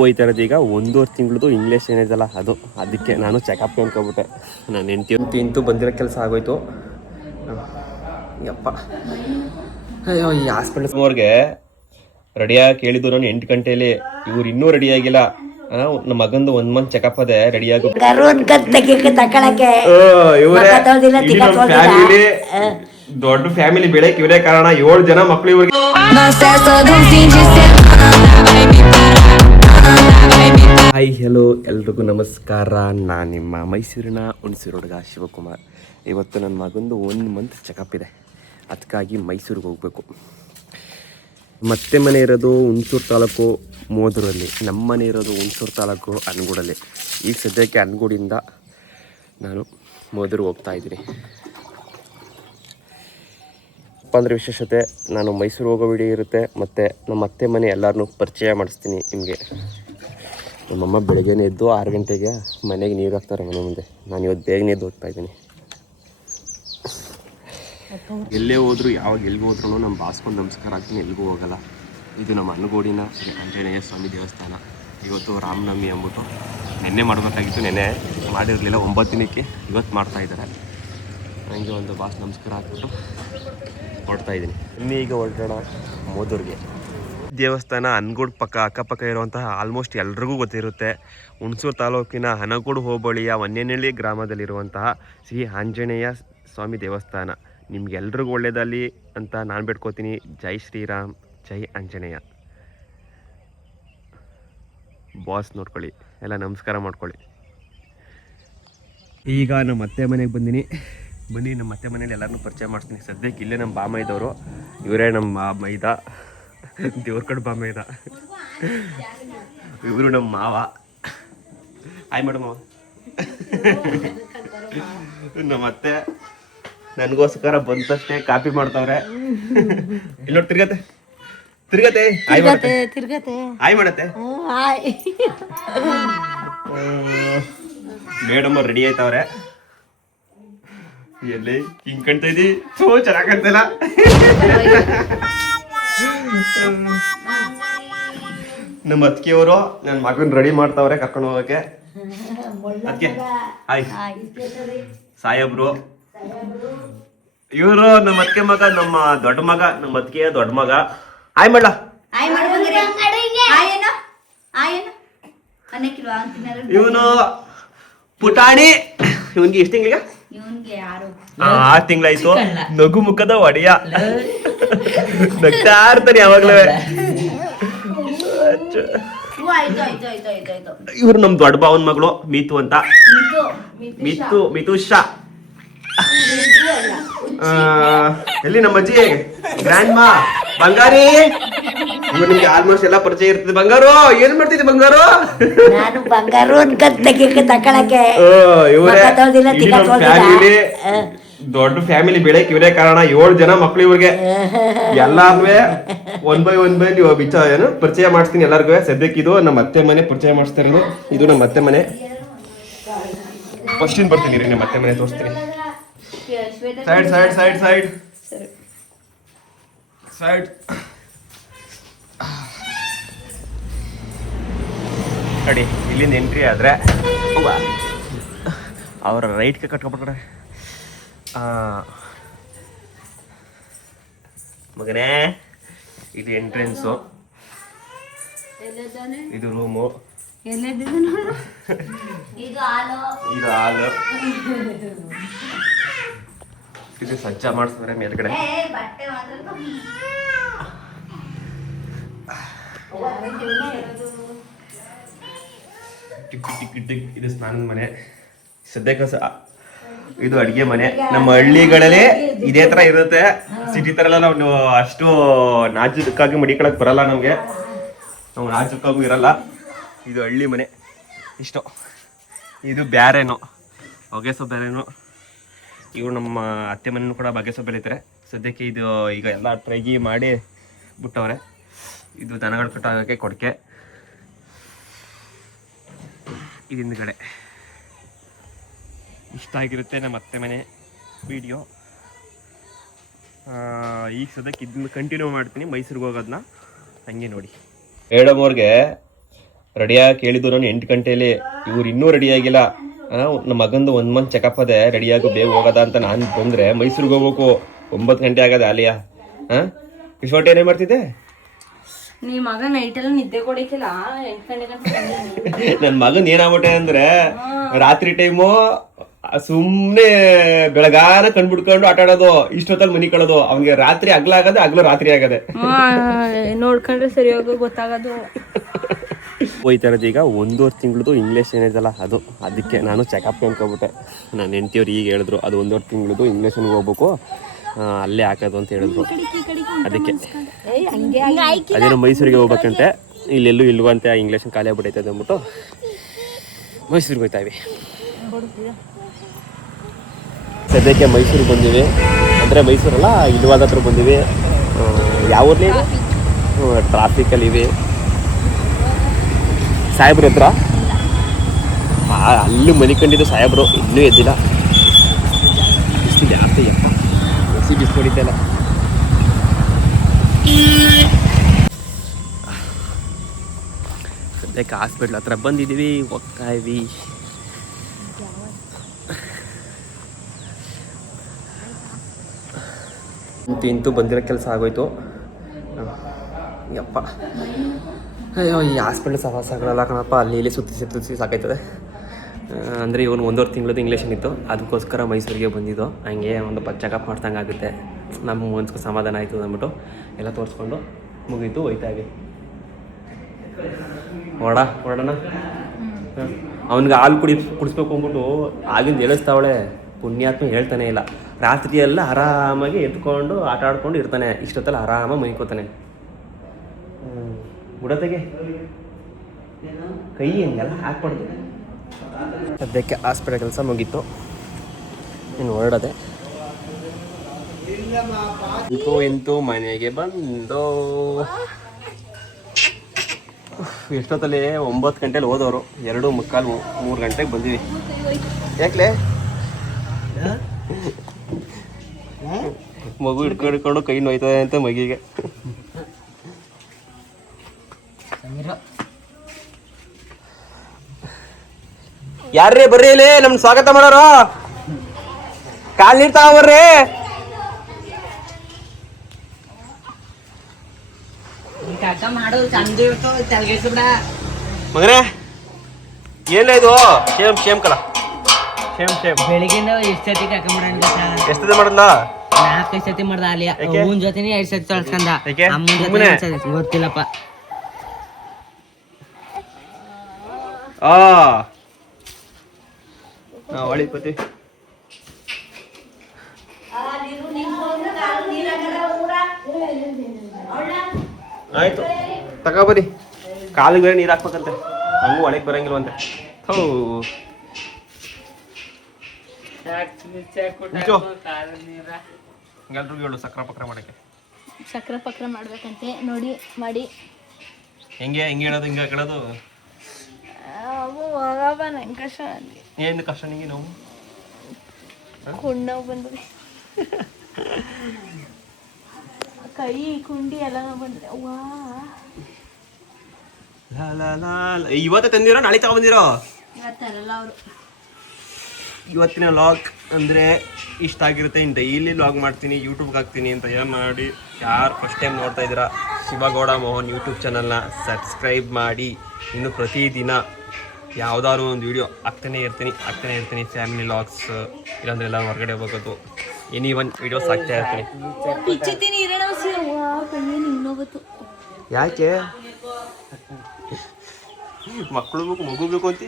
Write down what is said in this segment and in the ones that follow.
ಹೋಯ್ತಾ ಇರೋದು ಈಗ 1.5 ತಿಂಗಳದು ಇಂಗ್ಲೀಷ್ ಏನಿದೆಲ್ಲ ಅದಕ್ಕೆ ನಾನು ಚೆಕಪ್ ಅನ್ಕೊಬಿಟ್ಟೆ. ನಾನು ಇಂತೂ ಬಂದಿರೋ ಕೆಲಸ ಆಗೋಯ್ತು. ಯಪ್ಪ ಅಯ್ಯೋ, ಈ ಹಾಸ್ಪಿಟಲ್ಸ್ನವ್ರಿಗೆ ರೆಡಿಯಾಗಿ ಕೇಳಿದ್ದು ನಾನು 8 ಗಂಟೆಯಲ್ಲಿ. ಇವ್ರು ಇನ್ನೂ ರೆಡಿಯಾಗಿಲ್ಲ. ನಮ್ಮ ಮಗಂದು 1 ಮಂತ್ ಚೆಕಪ್ ಅದೇ ರೆಡಿಯಾಗಿ ದೊಡ್ಡ ಫ್ಯಾಮಿಲಿ ಬೆಳಕ್ ಇವರೇ ಕಾರಣ. 7 ಜನ ಮಕ್ಳು ಇವ್ರಿಗೆ. ಹಾಯ್ ಹೆಲೋ ಎಲ್ರಿಗೂ ನಮಸ್ಕಾರ. ನಾನು ನಿಮ್ಮ ಮೈಸೂರಿನ ಹುಣಸೂರು ಹುಡುಗ ಶಿವಕುಮಾರ್. ಇವತ್ತು ನನ್ನ ಮಗಂದು 1 ಮಂತ್ ಚೆಕಪ್ ಇದೆ. ಅದಕ್ಕಾಗಿ ಮೈಸೂರಿಗೆ ಹೋಗಬೇಕು. ಮತ್ತೆ ಮನೆ ಇರೋದು ಹುಣಸೂರು ತಾಲೂಕು ಮೋದೂರಲ್ಲಿ, ನಮ್ಮ ಮನೆ ಇರೋದು ಹುಣಸೂರು ತಾಲೂಕು ಅನಗೋಡಲ್ಲಿ. ಈಗ ಸದ್ಯಕ್ಕೆ ಅನಗೋಡಿಂದ ನಾನು ಮೋದೂರಿಗೆ ಹೋಗ್ತಾ ಇದ್ದೀನಿ. ಅಂದರೆ ವಿಶೇಷತೆ, ನಾನು ಮೈಸೂರು ಹೋಗೋ ವಿಡಿಯೋ ಇರುತ್ತೆ. ಮತ್ತು ನಮ್ಮ ಅತ್ತೆ ಮನೆ ಎಲ್ಲರನ್ನೂ ಪರಿಚಯ ಮಾಡಿಸ್ತೀನಿ ನಿಮಗೆ. ನಮ್ಮಮ್ಮ ಬೆಳಗ್ಗೆನೇ ಎದ್ದು 6 ಗಂಟೆಗೆ ಮನೆಗೆ ನೀರು ಹಾಕ್ತಾರೆ ಮನೆ ಮುಂದೆ. ನಾನು ಇವತ್ತು ಬೇಗನೆ ಎದ್ದು ಹೋಗ್ತಾ ಇದ್ದೀನಿ. ಎಲ್ಲೇ ಹೋದರೂ ಯಾವಾಗ ಎಲ್ಲಿಗೆ ಹೋದ್ರೂ ನಮ್ಮ ಬಾಸ್ಕೊಂಡು ನಮಸ್ಕಾರ ಆಗ್ತೀನಿ, ಎಲ್ಲಿಗೂ ಹೋಗಲ್ಲ. ಇದು ನಮ್ಮ ಅನಗೋಡಿನ ಶ್ರೀ ಆಂಜನೇಯ ಸ್ವಾಮಿ ದೇವಸ್ಥಾನ. ಇವತ್ತು ರಾಮನವಮಿ ಅಂದ್ಬಿಟ್ಟು ನೆನ್ನೆ ಮಾಡಬೇಕಾಗಿತ್ತು, ನೆನ್ನೆ ಮಾಡಿರಲಿಲ್ಲ. 9 ದಿನಕ್ಕೆ ಇವತ್ತು ಮಾಡ್ತಾಯಿದ್ದಾರೆ. ನನಗೆ ಒಂದು ಬಾಸ್ ನಮಸ್ಕಾರ ಹಾಕ್ಬಿಟ್ಟು ಹೊರಡ್ತಾ ಇದ್ದೀನಿ. ಈಗ ಹೊರಡೋಣ ಮೋದೂರಿಗೆ. ದೇವಸ್ಥಾನ ಅನಗೋಡು ಅಕ್ಕಪಕ್ಕ ಇರುವಂತಹ ಆಲ್ಮೋಸ್ಟ್ ಎಲ್ರಿಗೂ ಗೊತ್ತಿರುತ್ತೆ. ಹುಣಸೂರು ತಾಲೂಕಿನ ಅನಗೋಡು ಹೋಬಳಿಯ ವನ್ಯನಹಳ್ಳಿ ಗ್ರಾಮದಲ್ಲಿರುವಂತಹ ಶ್ರೀ ಆಂಜನೇಯ ಸ್ವಾಮಿ ದೇವಸ್ಥಾನ. ನಿಮ್ಗೆಲ್ರಿಗೂ ಒಳ್ಳೆಯದಲ್ಲಿ ಅಂತ ನಾನು ಬೇಡ್ಕೋತೀನಿ. ಜೈ ಶ್ರೀರಾಮ್, ಜೈ ಆಂಜನೇಯ. ಬಾಸ್ ನೋಡ್ಕೊಳ್ಳಿ, ಎಲ್ಲ ನಮಸ್ಕಾರ ಮಾಡ್ಕೊಳ್ಳಿ. ಈಗ ನಮ್ಮ ಅತ್ತೆ ಮನೆಗೆ ಬನ್ನಿ. ನಮ್ಮ ಅತ್ತೆ ಮನೇಲಿ ಎಲ್ಲರನ್ನೂ ಪರಿಚಯ ಮಾಡಿಸ್ತೀನಿ. ಸದ್ಯಕ್ಕೆ ಇಲ್ಲೇ ನಮ್ಮ ಬಾಮೈದವರು. ಇವರೇ ನಮ್ಮ ಮೈದ, ದೇವ್ರ ಕಡೆ ಬಾಮೈದ. ಇವರು ನಮ್ಮ ಮಾವ. ಆಯ್ ಮೇಡಮ್ ಮಾವ. ನಮ್ಮ ಅತ್ತೆ ನನಗೋಸ್ಕರ ಬಂದಷ್ಟೇ ಕಾಪಿ ಮಾಡ್ತಾವ್ರೆ. ಇಲ್ಲೋಡ್ ತಿರ್ಗತೆ ಆಯ್ ಮಾಡತ್ತೆ. ಮೇಡಮ್ ಅವ್ರು ರೆಡಿ ಆಯ್ತವ್ರೆ. ಎಲ್ಲಿ ಹಿಂಗ್ ಕಾಣ್ತಾ ಇದ್ದಿ? ಚೆನ್ನಾಗ್ ಕಾಣ್ತಲ್ಲ. ನಮ್ಮ ಅತ್ತಿಗೆಯವರು ನನ್ನ ಮಗನ್ ರೆಡಿ ಮಾಡ್ತಾವ್ರೆ ಕರ್ಕೊಂಡು ಹೋಗಕ್ಕೆ. ಅದಕ್ಕೆ ಹಾಯ್ ಸಾಹೇಬ್ರು. ಇವರು ನಮ್ಮ ಅತ್ತಿಗೆ ಮಗ, ನಮ್ಮ ದೊಡ್ಡ ಮಗ, ನಮ್ಮ ಅತ್ತಿಗೆಯ ದೊಡ್ಡ ಮಗ. ಹಾಯ್ ಮಾಡ. ಇವನು ಪುಟಾಣಿ. ಇವನ್ಗೆ ಎಷ್ಟು ತಿಂಗಳಿಗೆ? 6 ತಿಂಗಳಾಯ್ತು. ನಗು ಮುಖದ ಒಡೆಯ. ನಗ್ತಾ ಇರ್ತಾನೆ ಯಾವಾಗ್ಲೂ. ಇವ್ರು ನಮ್ ದೊಡ್ಡ ಭಾವನ್ ಮಗಳು ಮೀತು ಅಂತ. ಮಿತುಷಾ. ಎಲ್ಲಿ ನಮ್ಮ ಅಜ್ಜಿ ಗ್ರ್ಯಾಂಡ್ ಮಾ ಬಂಗಾರಿ. ನಿಮ್ಗೆ ಆಲ್ಮೋಸ್ಟ್ ಎಲ್ಲ ಪರಿಚಯ ಇರ್ತದೆ. ಬಂಗಾರು ಏನ್ ಮಾಡ್ತಿದ್ದೆ? ಬಂಗಾರು ನಾನು ಬಂಗಾರು ತಕೊಳಕ್ಕೆ ದೊಡ್ಡ ಫ್ಯಾಮಿಲಿ ಬೆಳಕ್ ಇವರೇ ಕಾರಣ. 7 ಜನ ಮಕ್ಳು ಇವ್ರಿಗೆ. ಎಲ್ಲಾರ್ನೂ 1 by 1 ನೀವು ಏನು ಪರಿಚಯ ಮಾಡಿಸ್ತೀನಿ ಎಲ್ಲರಿಗೂ. ಸದ್ಯಕ್ಕೆ ಇದು ನಮ್ಮ ಅತ್ತೆ ಮನೆ ಪರಿಚಯ ಮಾಡಿಸ್ತಾ ಇರೋದು. ಇದು ನಮ್ಮ ಅತ್ತೆ ಮನೆ. ಫಸ್ಟ್ ಬರ್ತೀನಿ ರೀ, ನಮ್ಮ ಅತ್ತೆ ಮನೆ ತೋರಿಸ್ತೀನಿ. Side side side side side. ನೋಡಿ, ಇಲ್ಲಿಂದ ಎಂಟ್ರಿ ಆದ್ರೆ ಅವರ ರೈಟ್ಗೆ ಕಟ್ಕೊಬಿಟ್ರೆ ಮಗನೇ. ಇದು ಎಂಟ್ರೆನ್ಸು, ಇದು ರೂಮು, ಇದು ಹಾಲು. ಇದು ಸಜ್ಜ ಮಾಡಿಸಿದ್ರೆ ಮೇಲ್ಗಡೆ. ಇದು ಸ್ನಾನದ ಮನೆ. ಸದ್ಯಕ್ಕೆ ಇದು ಅಡಿಗೆ ಮನೆ. ನಮ್ಮ ಹಳ್ಳಿಗಳಲ್ಲಿ ಇದೇ ತರ ಇರುತ್ತೆ. ಸಿಟಿ ತರ ಎಲ್ಲ ನಾವು ಅಷ್ಟು ನಾಜೂಕಾಗಿ ಮಡಿಕೊಳಕ್ ಬರಲ್ಲ ನಮ್ಗೆ. ನಾವು ನಾಜೂಕಾಗೂ ಇರಲ್ಲ. ಇದು ಹಳ್ಳಿ ಮನೆ ಇಷ್ಟು. ಇದು ಬ್ಯಾರೇನು, ಹೊಗೆಸೊ ಬ್ಯಾರೇನು. ಇವರು ನಮ್ಮ ಅತ್ತೆ ಮನೆಯೂ ಕೂಡ ಬಗೆಸೊ ಬೆಳೀತಾರೆ. ಸದ್ಯಕ್ಕೆ ಇದು ಈಗ ಎಲ್ಲ ಟ್ರೈಗಿ ಮಾಡಿ ಬಿಟ್ಟವ್ರೆ. ಇದು ದನಗಳು ಕಟ್ಟಾಗಕ್ಕೆ ಕೊಡಕೆ. ಹಿಂದ್ಗಡೆ ಇಷ್ಟ ಆಗಿರುತ್ತೆ ನಮ್ಮ ಅತ್ತೆ ಮನೆ ವಿಡಿಯೋ. ಈಗ ಸದ್ಯಕ್ಕೆ ಇದನ್ನ ಕಂಟಿನ್ಯೂ ಮಾಡ್ತೀನಿ ಮೈಸೂರಿಗೆ ಹೋಗೋದನ್ನ. ಹಂಗೆ ನೋಡಿ. ಮೇಡಮ್ ಅವ್ರಿಗೆ ರೆಡಿಯಾಗಿ ಹೇಳಿದ್ದು ನಾನು 8 ಗಂಟೆಯಲ್ಲಿ, ಇವ್ರು ಇನ್ನೂ ರೆಡಿಯಾಗಿಲ್ಲ. ನಮ್ಮ ಮಗಂದು 1 ಮಂತ್ ಚೆಕಪ್ ಅದೇ, ರೆಡಿಯಾಗು ಬೇಗ ಹೋಗೋದ ಅಂತ ನಾನು ಬಂದರೆ ಮೈಸೂರಿಗೆ ಹೋಗ್ಬೇಕು. 9 ಗಂಟೆ ಆಗದೆ ಅಲಿಯಾ. ಇಷ್ಟೊಟ್ಟು ಏನೇ ಮಾಡ್ತಿದ್ದೆ? ನೀ ಮಗ ನೈಟೆಲ್ಲ ನಿದ್ದೆ ಕೊಡಿತಿಲ್ಲ 8 ಗಂಟೆ ನನ್ನ ಮಗನ್ ಏನಾಗ್ಬಿಟ್ಟೆ ಅಂದ್ರೆ ರಾತ್ರಿ ಟೈಮು ಸುಮ್ಮನೆ ಬೆಳಗಾನ ಕಂಡ್ಬಿಡ್ಕೊಂಡು ಆಟ ಆಡೋದು, ಇಷ್ಟೊತ್ತಲ್ಲಿ ಮನಿ ಕಳೋದು. ಅವ್ನಿಗೆ ರಾತ್ರಿ ಹಗ್ಲಾಗದೆ, ಹಗ್ಲು ರಾತ್ರಿ ಆಗದೆ. ನೋಡ್ಕೊಂಡ್ರೆ ಸರಿಯಾಗಿ ಗೊತ್ತಾಗೋದು. ಹೋಯ್ತಾ ಇರೋದು ಈಗ 1.5 ತಿಂಗಳದು ಇಂಗ್ಲೀಷ್ ಏನಿದೆಲ್ಲ ಅದು, ಅದಕ್ಕೆ ನಾನು ಚೆಕಪ್ ಅನ್ಕೊಬಿಟ್ಟೆ. ನನ್ನ ಹೆಂಡತಿಯವ್ರು ಈಗ ಹೇಳಿದ್ರು ಅದು 1.5 ತಿಂಗಳದು ಇಂಗ್ಲೀಷನ್ಗೆ ಹೋಗ್ಬೇಕು, ಅಲ್ಲೇ ಹಾಕೋದು ಅಂತ ಹೇಳಿದ್ರು. ಅದಕ್ಕೆ ಅದೇನೋ ಮೈಸೂರಿಗೆ ಹೋಗ್ಬೇಕಂತೆ, ಇಲ್ಲೆಲ್ಲೂ ಇಲ್ವಂತೆ, ಇಂಗ್ಲೀಷ್ ಖಾಲಿ ಆಗ್ಬಿಟ್ಟೈತೆ ಅಂದ್ಬಿಟ್ಟು ಮೈಸೂರಿಗೆ ಹೋಗ್ತಾಯಿವಿ. ಸದ್ಯಕ್ಕೆ ಮೈಸೂರಿಗೆ ಬಂದೀವಿ, ಅಂದರೆ ಮೈಸೂರಲ್ಲ ಇಲ್ವಾದ ಹತ್ರ ಬಂದೀವಿ. ಯಾವ ಊರ್ಲಿ ಟ್ರಾಫಿಕಲ್ಲಿ ಇವೆ ಸಾಹೇಬ್ರ ಹತ್ರ. ಅಲ್ಲಿ ಮಲಿಕೊಂಡಿದ್ದು ಸಾಹೇಬ್ರು, ಇನ್ನೂ ಎದ್ದಿಲ್ಲ. ಬಿಸಿಲು ಜಾಸ್ತಿ ಅಪ್ಪ, ಬಿಸಿ ಹೊಡಿತಲ್ಲ. ಸದ್ಯಕ್ಕೆ ಹಾಸ್ಪಿಟ್ಲ್ ಹತ್ರ ಬಂದಿದ್ದೀವಿ, ಹೋಗ್ತಾ ಇವಿ. ಇಂತೂ ಬಂದಿರೋ ಕೆಲಸ ಆಗೋಯ್ತು ಯಪ್ಪ. ಅಯ್ಯೋ, ಈ ಹಾಸ್ಪಿಟ್ಲ್ ಸವಾಸಗಳಲ್ಲ ಕಣಪ್ಪ, ಅಲ್ಲಿ ಇಲ್ಲಿ ಸುತ್ತಿ ಸಾಕಾಯ್ತದೆ. ಅಂದರೆ ಇವನು 1.5 ತಿಂಗಳದ್ದು ಇಂಗ್ಲೀಷನ್ ಇತ್ತು, ಅದಕ್ಕೋಸ್ಕರ ಮೈಸೂರಿಗೆ ಬಂದಿದ್ದು. ಹಂಗೆ ಒಂದು ಚೆಕಪ್ ಮಾಡ್ದಂಗೆ ಆಗುತ್ತೆ, ನಮ್ಮ ಮನ್ಸಿಗೆ ಸಮಾಧಾನ ಆಯಿತು ಅಂದ್ಬಿಟ್ಟು ಎಲ್ಲ ತೋರಿಸ್ಕೊಂಡು ಮುಗೀತು. ಹೋಯ್ತಾಗೆ ಹೊರಡೋಣ. ಅವ್ನಿಗೆ ಹಾಲು ಕುಡಿಸ್ಬೇಕು ಅಂದ್ಬಿಟ್ಟು ಆಗಿಂದ ಹೇಳಿಸ್ತಾವಳೆ. ಪುಣ್ಯಾತ್ಮ ಹೇಳ್ತಾನೆ ಇಲ್ಲ. ರಾತ್ರಿ ಎಲ್ಲ ಆರಾಮಾಗಿ ಎತ್ಕೊಂಡು ಆಟ ಆಡ್ಕೊಂಡು ಇರ್ತಾನೆ, ಇಷ್ಟೊತ್ತಲ್ಲ ಆರಾಮಾಗಿ ಮೈಕೋತಾನೆ. ಬುಡತೆಗೆ ಕೈ ಹಂಗೆಲ್ಲ ಹಾಕ್ಬಾರ್ದು. ಸದ್ಯಕ್ಕೆ ಹಾಸ್ಪಿಟಲ್ ಕೆಲಸ ಮುಗೀತು, ಇನ್ನು ಹೊರಡದೆ. ಇಂತೂ ಮನೆಗೆ ಬಂದು ಎಷ್ಟೊತ್ತಲ್ಲಿ 9 ಗಂಟೆಲಿ ಹೋದವರು, 2:45 3 ಗಂಟೆಗೆ ಬಂದೀವಿ. ಯಾಕ್ಲೆ ಮಗು ಹಿಡ್ಕೊಂಡು ಕೈ ನೋಯ್ತದೆ ಅಂತ ಮಗಿಗೆ. ಯಾರ್ರೀ ಬರ್ರಿ ಇಲ್ಲಿ ನಮ್ ಸ್ವಾಗತ ಮಾಡೋರು, ಕಾಲ್ ನೀರ್ ತಗೊಬರ್ರಿ. ಮಗನೇ ಏನಿಲ್ಲ ಇದು ಶೇಮ್ ಕಲ ಬೆಳಿಗ್ಗೆ ಎಷ್ಟು ಎಷ್ಟದ ಮಾಡಲ್ಲ 4-5 ಸತಿ ಮಾಡ್ದ ಅಲ್ಲಿ ಅಮ್ಮನ ಜೊತೆನೆ 2 ಸತಿ ತೊಳ್ಸ್ಕೊಂಡ. ಅಮ್ಮನ ಜೊತೆ ಗೊತ್ತಿಲ್ಲಪ್ಪ. ಹೊಳಿಪತಿ ಆಯ್ತು ತಗೋಬರಿ. ಕಾಲಿಗೆ ನೀರು ಹಾಕ್ಬೇಕಂತೆ, ಹಂಗೂ ಒಳಗೆ ಬರಂಗಿಲ್ವಂತೆ. ಎಲ್ರಿಗೂ ಹೇಳು ಸಕ್ರ ಪಕ್ರ ಮಾಡಕ್ಕೆ. ಸಕ್ರ ಪಕ್ರ ಮಾಡ್ಬೇಕಂತೆ ನೋಡಿ ಮಾಡಿ. ಹೆಂಗೆ ಹೇಳೋದು, ಹಿಂಗೆ ಕೇಳೋದು. ಹೋಗಪ್ಪ ನಂಗೆ ಕಷ್ಟ. ಏನು ಕಷ್ಟ ನಿಂಗೆ? ನೋವು ಕುಂಡ್ ಬಂದ್ರಿ, ಕೈ ಕುಂಡಿ ಎಲ್ಲ ಬಂದ್ರೆ. ಇವತ್ತೇ ತಂದಿರೋ ನಾಳೆ ತಗೊಂಬಂದಿರೋ? ತರಲ್ಲ ಅವರು. ಇವತ್ತಿನ ಲಾಗ್ ಅಂದರೆ ಇಷ್ಟ ಆಗಿರುತ್ತೆ. ಇನ್ನು ಡೈಲಿ ಲಾಗ್ ಮಾಡ್ತೀನಿ, ಯೂಟ್ಯೂಬ್ಗೆ ಹಾಕ್ತೀನಿ ಅಂತ ಮಾಡಿ. ಯಾರು ಫಸ್ಟ್ ಟೈಮ್ ನೋಡ್ತಾ ಇದ್ದೀರಾ, ಶಿವಗೌಡ ಮೋಹನ್ ಯೂಟ್ಯೂಬ್ ಚಾನಲ್ನ ಸಬ್ಸ್ಕ್ರೈಬ್ ಮಾಡಿ. ಇನ್ನು ಪ್ರತಿದಿನ ಯಾವುದಾದ್ರು ಒಂದು ವೀಡಿಯೋ ಹಾಕ್ತಾನೆ ಇರ್ತೀನಿ. ಫ್ಯಾಮಿಲಿ ಲಾಗ್ಸ್, ಇಲ್ಲಾಂದ್ರೆ ಎಲ್ಲ ಹೊರಗಡೆ ಹೋಗೋದು, ಎನಿ ಒನ್ ವೀಡಿಯೋಸ್ ಹಾಕ್ತಾ ಇರ್ತೀನಿ. ಯಾಕೆ ಮಕ್ಕಳು ಬೇಕು, ಮಗು ಬೇಕು ಅಂತ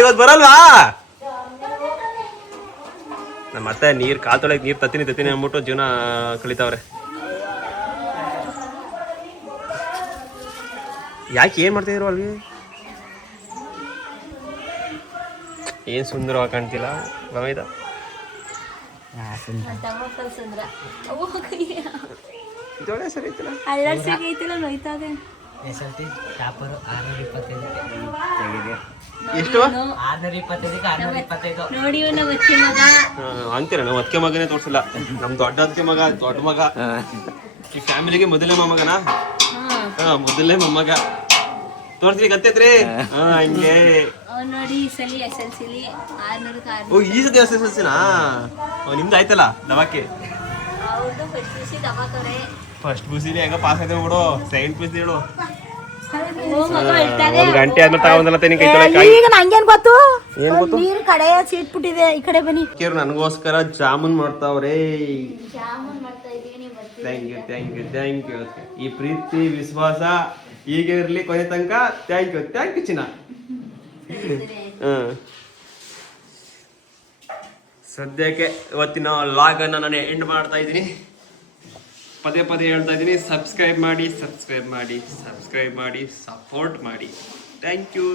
ಇವತ್ತು ಬರಲ್ವಾ? ನಮ್ಮ ಮತ್ತೆ ನೀರು ಕಾಲ್ ತೊಳೆಗೆ ನೀರು ತತ್ತೀನಿ ಅಂದ್ಬಿಟ್ಟು ಜೀವನ ಕಲಿತಾವ್ರೆ. ಯಾಕೆ ಏನು ಮಾಡ್ತಿದ್ರು ಅಲ್ಲಿ? ಏನು ಸುಂದರವಾಗಿ ಕಾಣ್ತಿಲ್ಲ ಗಮಿತ. ಇದೊಳ್ಳೆ ಸರಿ ಐತಿಲ್ಲ, ಎಷ್ಟು ಅಂತೀರ? ನಾವು ಅದಕ್ಕೆ ಮಗನೇ ತೋರಿಸಿಲ್ಲ. ನಮ್ ದೊಡ್ಡ ಅದಕ್ಕೆ ಮಗ, ದೊಡ್ಡ ಮಗ, ಈ ಫ್ಯಾಮಿಲಿಗೆ ಮೊದಲೇ ಮಗನ. ಮೊದಲೇ ಮೊಮ್ಮಗ ತೋರ್ಸಿ ಕತ್ತೈತ್ರಿ ಹಂಗೆ. ಅವ್ನು ನೋಡಿ ಈ ಸಲ SLC 600 ಓ ಈ ಸತಿ ಎಸ್ಎಸ್ಎಲ್ಸಿನಾ? ನಿಮ್ದು ಆಯ್ತಲ್ಲ ದವಾಕೆ. ಅವ್ರದ್ದು ಫಸ್ಟ್ PUC ದಬಾಕವ್ರೆ. ಫಸ್ಟ್ ಪುಸಿಲಿ ಹೆಂಗ ಪಾಸ್ ಆಯ್ತು ಬಿಡು. ಸೆಕೆಂಡ್ ಪುಸಿ ಹೇಳು. ಮಗ ಹೇಳ್ತಾರೆ ಒಂದ್ ಗಂಟೆ ಆದ್ಮೇಲೆ ತಗೊಂಡಲ್ಲ ತೆನಿ ಕೈ ತೊಳೆಕಾಯಿ. ಈಗ ನಂಗೇನ್ ಗೊತ್ತು? ಏನ್ ಗೊತ್ತು? ನೀರು ಕಡೆ ಸೀಟ್ ಬಿಟ್ಟಿದೆ, ಈ ಕಡೆ ಬನ್ನಿ. ಕೇರು ನನಗೋಸ್ಕರ ಜಾಮೂನ್ ಮಾಡ್ತಾವ್ರೆ. ಜಾಮೂನ್ ಮಾಡ್ತಾ ಇದೀನಿ, ಬರ್ತೀನಿ. Thank you thank you thank you. ಈ ಪ್ರೀತಿ ವಿಶ್ವಾಸ ಹೀಗೆ ಇರ್ಲಿ ಕೊನೆ ತನಕ. ಥ್ಯಾಂಕ್ ಯು ಚಿನ್ನ. ಸದ್ಯಕ್ಕೆ ಇವತ್ತಿನ ಲಾಗ್ ಅನ್ನ ನಾನು ಎಂಡ್ ಮಾಡ್ತಾ ಇದ್ದೀನಿ. ಪದೇ ಪದೇ ಹೇಳ್ತಾ ಇದ್ದೀನಿ, ಸಬ್ಸ್ಕ್ರೈಬ್ ಮಾಡಿ ಸಪೋರ್ಟ್ ಮಾಡಿ. Thank you.